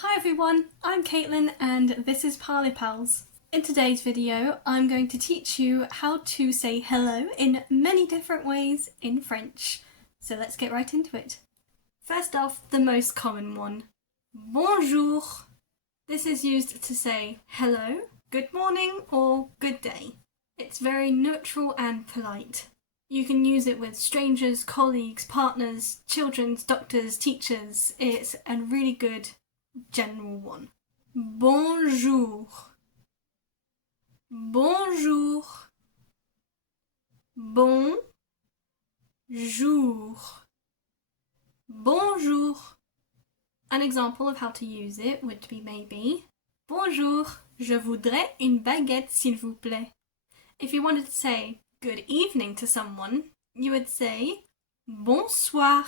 Hi everyone, I'm Caitlin and this is Parlez. In today's video, I'm going to teach you how to say hello in many different ways in French. So let's get right into it. First off, the most common one, bonjour. This is used to say hello, good morning or good day. It's very neutral and polite. You can use it with strangers, colleagues, partners, children, doctors, teachers. It's a really good general one. Bonjour. Bonjour. Bonjour. Bonjour. An example of how to use it would be maybe Bonjour, je voudrais une baguette s'il vous plaît. If you wanted to say good evening to someone, you would say bonsoir.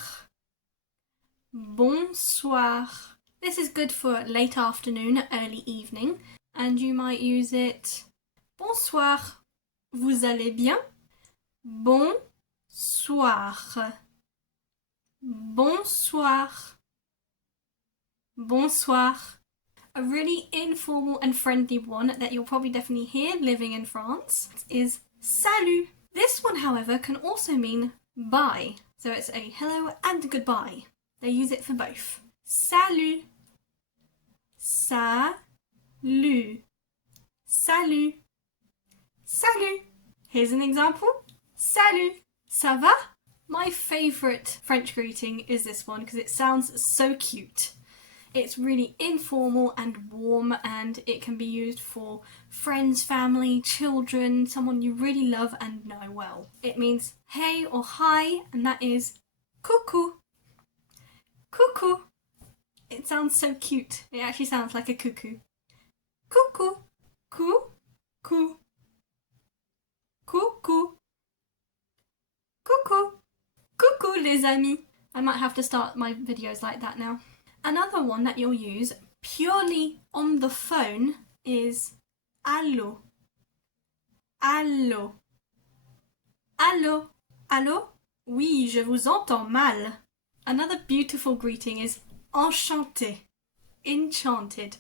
Bonsoir. This is good for late afternoon, early evening, and you might use it bonsoir, vous allez bien? Bonsoir. Bonsoir. Bonsoir. A really informal and friendly one that you'll probably definitely hear living in France is Salut. This one, however, can also mean bye. So it's a hello and a goodbye. They use it for both. Salut. Salut. Salut. Salut. Here's an example. Salut. Ça va? My favourite French greeting is this one because it sounds so cute. It's really informal and warm, and it can be used for friends, family, children, someone you really love and know well. It means hey or hi, and that is coucou. Coucou. It sounds so cute. It actually sounds like a cuckoo. Coucou. Coucou. Coucou. Coucou. Coucou les amis. I might have to start my videos like that now. Another one that you'll use purely on the phone is allô. Allô. Allô. Allô? Oui, je vous entends mal. Another beautiful greeting is enchanté. Enchanted.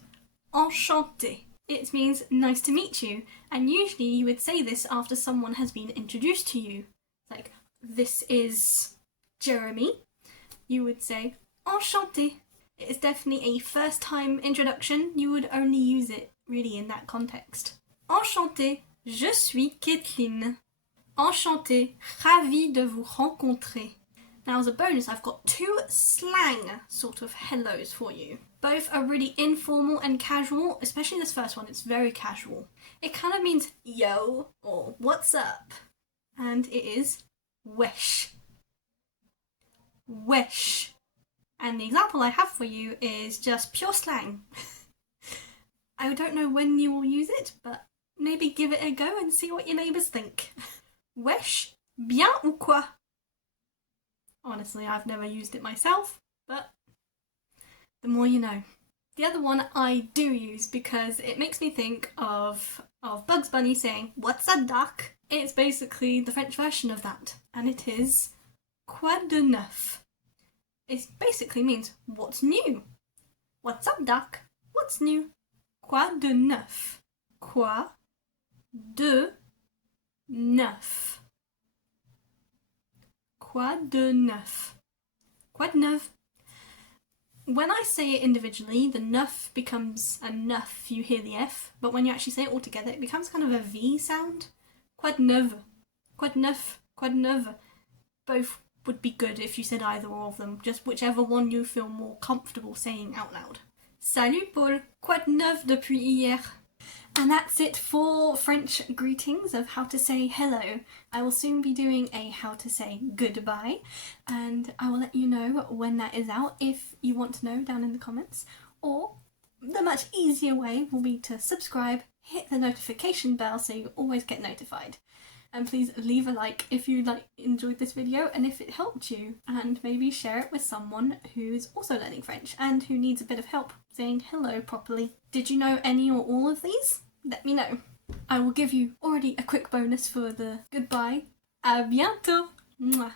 Enchanté. It means nice to meet you, and usually you would say this after someone has been introduced to you. Like, this is Jeremy. You would say enchanté. It is definitely a first time introduction. You would only use it really in that context. Enchanté, je suis Caitlin. Enchanté, ravie de vous rencontrer. Now, as a bonus, I've got two slang sort of hellos for you. Both are really informal and casual, especially this first one, it's very casual. It kind of means yo or what's up, and it is wesh. Wesh. And the example I have for you is just pure slang. I don't know when you will use it, but maybe give it a go and see what your neighbours think. Wesh, bien ou quoi? Honestly, I've never used it myself, but the more you know. The other one I do use because it makes me think of Bugs Bunny saying, "What's up, Doc?" It's basically the French version of that, and it is quoi de neuf. It basically means, what's new? What's up, Doc? What's new? Quoi de neuf? Quoi de neuf? Quoi de neuf? Quoi de neuf? When I say it individually, the neuf becomes a neuf, you hear the F, but when you actually say it all together, it becomes kind of a V sound. Quoi de neuf? Quoi de neuf? Quoi de neuf? Both would be good if you said either or of them, just whichever one you feel more comfortable saying out loud. Salut Paul, quoi de neuf depuis hier? And that's it for French greetings of how to say hello. I will soon be doing a how to say goodbye, and I will let you know when that is out if you want to know down in the comments. Or the much easier way will be to subscribe, hit the notification bell so you always get notified. And please leave a like if you enjoyed this video and if it helped you, and maybe share it with someone who's also learning French and who needs a bit of help saying hello properly. Did you know any or all of these? Let me know. I will give you already a quick bonus for the goodbye. À bientôt! Mwah.